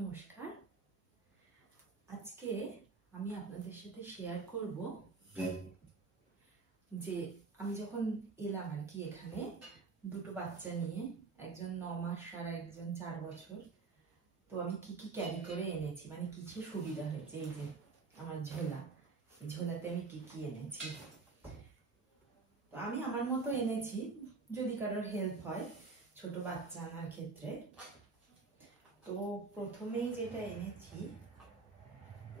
নমস্কার। আজকে আমি আপনাদের সাথে শেয়ার করব যে আমি যখন এলাম আর কি এখানে দুটো বাচ্চা নিয়ে, একজন 9 মাস আর একজন 4 বছর। তো আমি কি কি ক্যারি করে এনেছি, মানে কিছু সুবিধা হয়েছে। এই যে আমার ঝোলা, এই ঝোলাতে আমি কি কি এনেছি। তো আমি আমার মতো এনেছি, যদি কারোর হেল্প হয় ছোট বাচ্চা আনার ক্ষেত্রে। তো প্রথমেই যেটা এনেছি,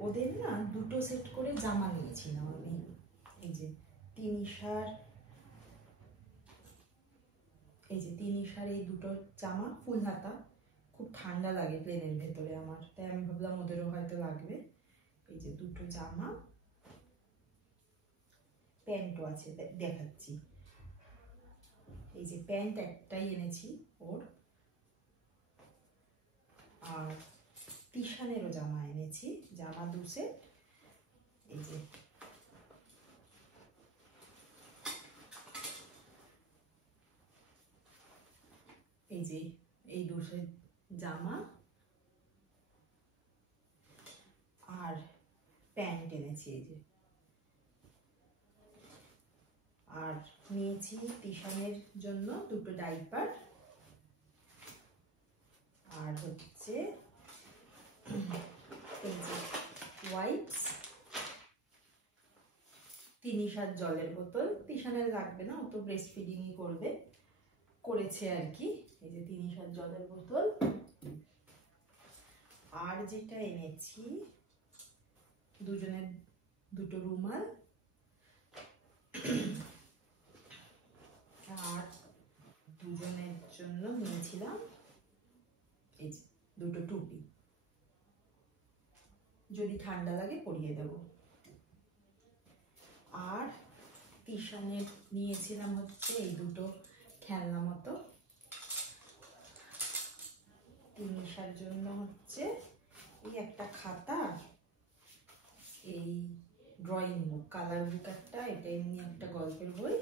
ওদের না দুটো সেট করে জামা নিয়েছিলাম আমি। এই যে তিনিশার, এই দুটো জামা ফুল হাতা। খুব ঠান্ডা লাগে প্লেনের ভেতরে আমার, তাই আমি ভাবলাম ওদেরও হয়তো লাগবে। এই যে দুটো জামা, প্যান্টও আছে, দেখাচ্ছি। এই যে প্যান্ট একটাই এনেছি ওর, আর টিশানেরও জামা এনেছি, জামা 2 সেট। এই যে এই 2 সেট জামা আর প্যান্ট এনেছি। এই যে, আর নিয়েছি টিশানের জন্য দুটো ডাইপার, আর হচ্ছে এই যে ওয়াইপস, তিনিশার জলের বোতল। টিশানের লাগবে না, ও তো ব্রেস্ট ফিডিংই করেছে আর কি। এই যে তিনিশার জলের বোতল। আর যেটা এনেছি, দুজনের দুটো রুমাল, আর দুজনের জন্য নিয়েছিলাম এই যে দুটো টুপি, যদি ঠান্ডা লাগে পরিয়ে দেব। আর টিশানের নিয়েছিলাম হচ্ছে এই দুটো খেলনা মতো। তিনিশার জন্য হচ্ছে এই একটা খাতা, এই ড্রয়িং বুক, কালার বুক একটা, এটা এমনি একটা গল্পের বই।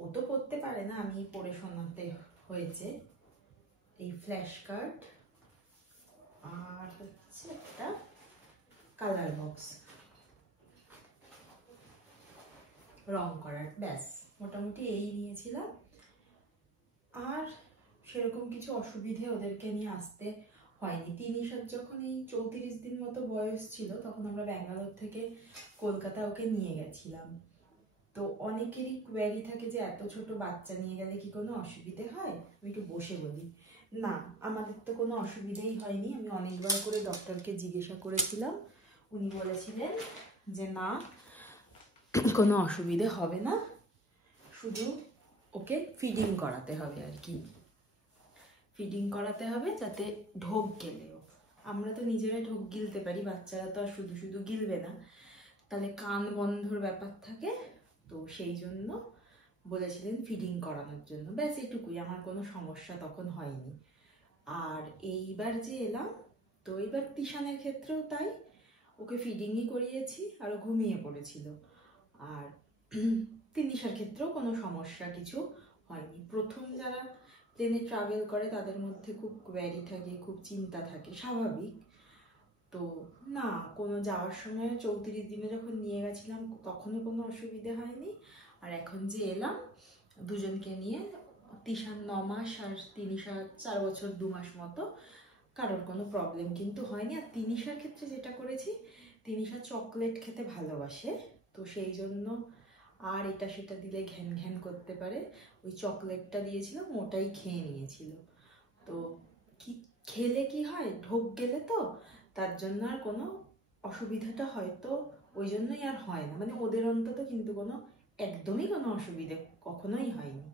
ও তো পড়তে পারে না, আমি পড়ে শোনাতে হয়েছে। এই ফ্ল্যাশ কার্ড, আর হচ্ছে একটা কালার বক্স রং করার। ব্যাস, মোটামুটি এই নিয়েছিলাম। আর সেরকম কিছু অসুবিধে ওদেরকে নিয়ে আসতে হয়নি। তিনিশার যখন এই 34 দিন মতো বয়স ছিল, তখন আমরা ব্যাঙ্গালোর থেকে কলকাতা ওকে নিয়ে গেছিলাম। তো অনেকেরই কোয়ারি থাকে যে এত ছোট বাচ্চা নিয়ে গেলে কি কোনো অসুবিধে হয়। আমি একটু বসে বলি, না আমাদের তো কোনো অসুবিধেই হয়নি। আমি অনেকবার করে ডক্টরকে জিজ্ঞাসা করেছিলাম, উনি বলেছিলেন যে না, কোনো অসুবিধে হবে না, শুধু ওকে ফিডিং করাতে হবে আর কি। ফিডিং করাতে হবে যাতে ঢোক গেলেও, আমরা তো নিজেরাই ঢোক গিলতে পারি, বাচ্চারা তো আর শুধু শুধু গিলবে না, তাহলে কান বন্ধর ব্যাপার থাকে। তো সেই জন্য বলেছিলেন ফিডিং করানোর জন্য। ব্যাস এটুকুই, আমার কোনো সমস্যা তখন হয়নি। আর এইবার যে এলাম, তো এইবার টিশানের ক্ষেত্রেও তাই, ওকে ফিডিংই করিয়েছি আর ঘুমিয়ে পড়েছিল। আর তিনিশার ক্ষেত্রেও কোনো সমস্যা কিছু হয়নি। প্রথম যারা প্লেনে ট্রাভেল করে তাদের মধ্যে খুব কোয়ারি থাকে, খুব চিন্তা থাকে, স্বাভাবিক। তো না, কোনো যাওয়ার সময় 34 দিনে যখন নিয়ে গেছিলাম তখনও কোনো অসুবিধে হয়নি। আর এখন যে এলাম দুজনকে নিয়ে, তিশান 9 মাস আর তিনিশা 4 বছর 2 মাস মতো, কারোর কোনো প্রবলেম কিন্তু হয়নি। আর তিনিশার ক্ষেত্রে যেটা করেছি, তিনিশা চকলেট খেতে ভালোবাসে, তো সেই জন্য আর এটা সেটা দিলে ঘ্যান ঘ্যান করতে পারে, ওই চকলেটটা দিয়েছিলাম, ওটাই খেয়ে নিয়েছিল। তো কি খেলে কি হয়, ঢোক গেলে তো তার জন্য আর কোনো অসুবিধাটা হয়তো ওই জন্যই আর হয় না, মানে ওদের অন্তত কিন্তু কোনো একদমই কোনো অসুবিধে কখনোই হয়নি।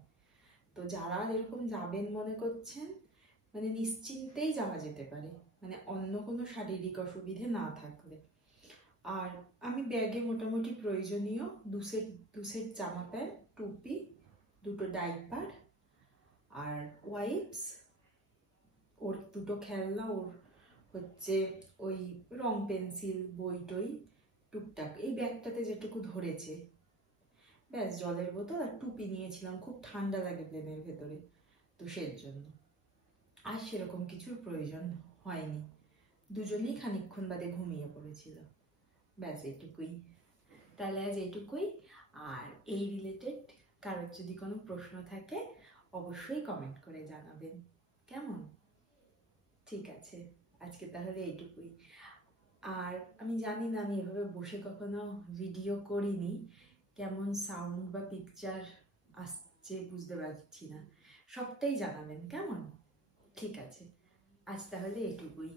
তো যারা এরকম যাবেন মনে করছেন, মানে নিশ্চিন্তেই যাওয়া যেতে পারে, মানে অন্য কোনো শারীরিক অসুবিধে না থাকলে। আর আমি ব্যাগে মোটামুটি প্রয়োজনীয় 2 সেট জামা প্যান্ট, টুপি, দুটো ডাইপার, আর ওয়াইপস, ওর দুটো খেলনা, ওর হচ্ছে ওই রং পেন্সিল, বই টই টুকটাক এই ব্যাগটাতে যেটুকু ধরেছে, ব্যাস। জলের বোতল আর টুপি নিয়েছিলাম, খুব ঠান্ডা লাগে প্লেনের ভেতরে, তো সের জন্য। আর সেরকম কিছুর প্রয়োজন হয়নি। দুজনেই খানিকক্ষণ বাদে ঘুমিয়ে পড়েছিল। ব্যাস এটুকুই। তাহলে আজ এটুকুই। আর এই রিলেটেড কারোর যদি কোনো প্রশ্ন থাকে অবশ্যই কমেন্ট করে জানাবেন, কেমন? ঠিক আছে, আজকে তাহলে এইটুকুই। আর আমি জানি না, আমি এভাবে বসে কখনো ভিডিও করিনি, কেমন সাউন্ড বা পিকচার আসছে বুঝতে পারছি না, সবটাই জানাবেন, কেমন? ঠিক আছে, আজ তাহলে এটুকুই।